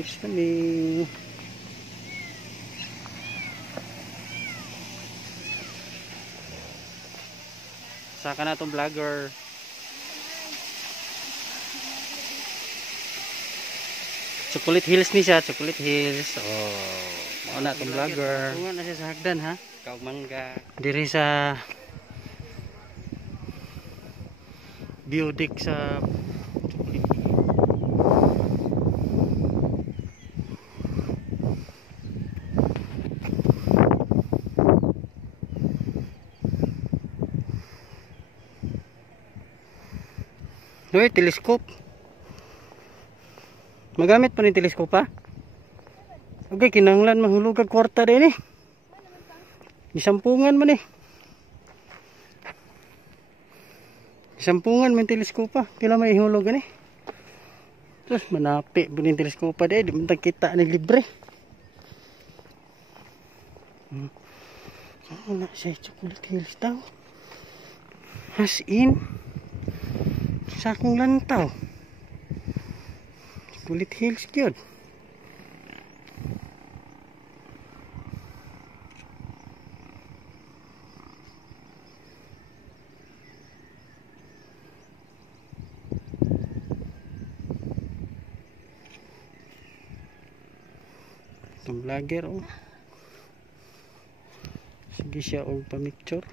fish kami. Saka na itong vlogger. Chocolate Hills ni siya, Chocolate Hills. Oh, ano itong vlogger. Bunga na siya sa hagdan ha. Kaumangga. Diri sa view deck sa Chocolate Hills. Uy, telescope. Magamit pa ni telescope ha? Okay, kinahanglan mahulog kag kwarta din eh. Isampungan man eh. Isampungan man telescope ha. Pila may ihulog ani. Terus manapi bunin telescope deh, di mentang kita ni libre. Wala siya Chocolate Hills daw. As in sa akong lantaw. Chocolate Hills gyud. Itong vlogger oh. Sige siya og pamicture.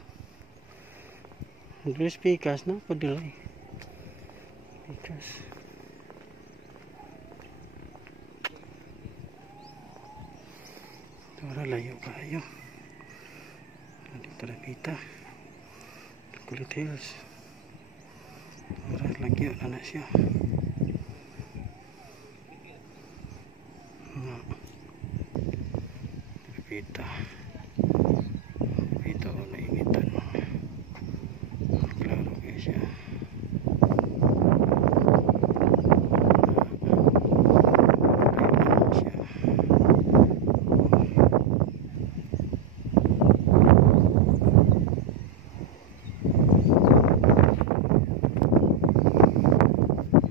Andres pikas na padilay. Pikas. Tora layo kayo. Dito na kita. Chocolate Hills. Tora lagyo na siya. Kita. Ito na initan. Klaro kayo siya.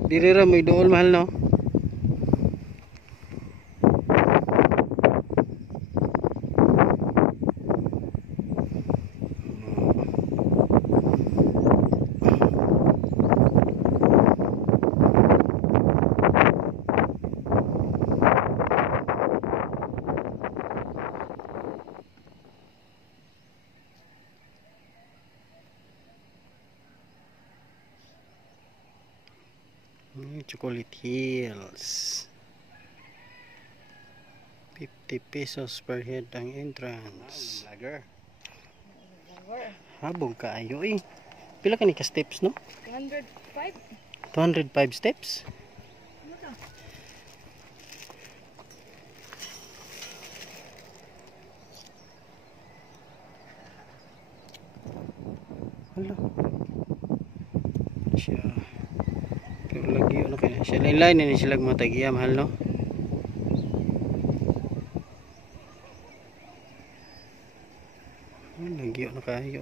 Diri ra may dool mahal no. Chocolate Hills. 50 pesos per head ang entrance. Vlogger. Habog kaayo eh. Pila ka ni ka steps no? 205. 205 steps? Hala. Siya. Pero lagi ano kaya siya lain-lain ni sila matag-iya mahal no. Lagi ano kayo.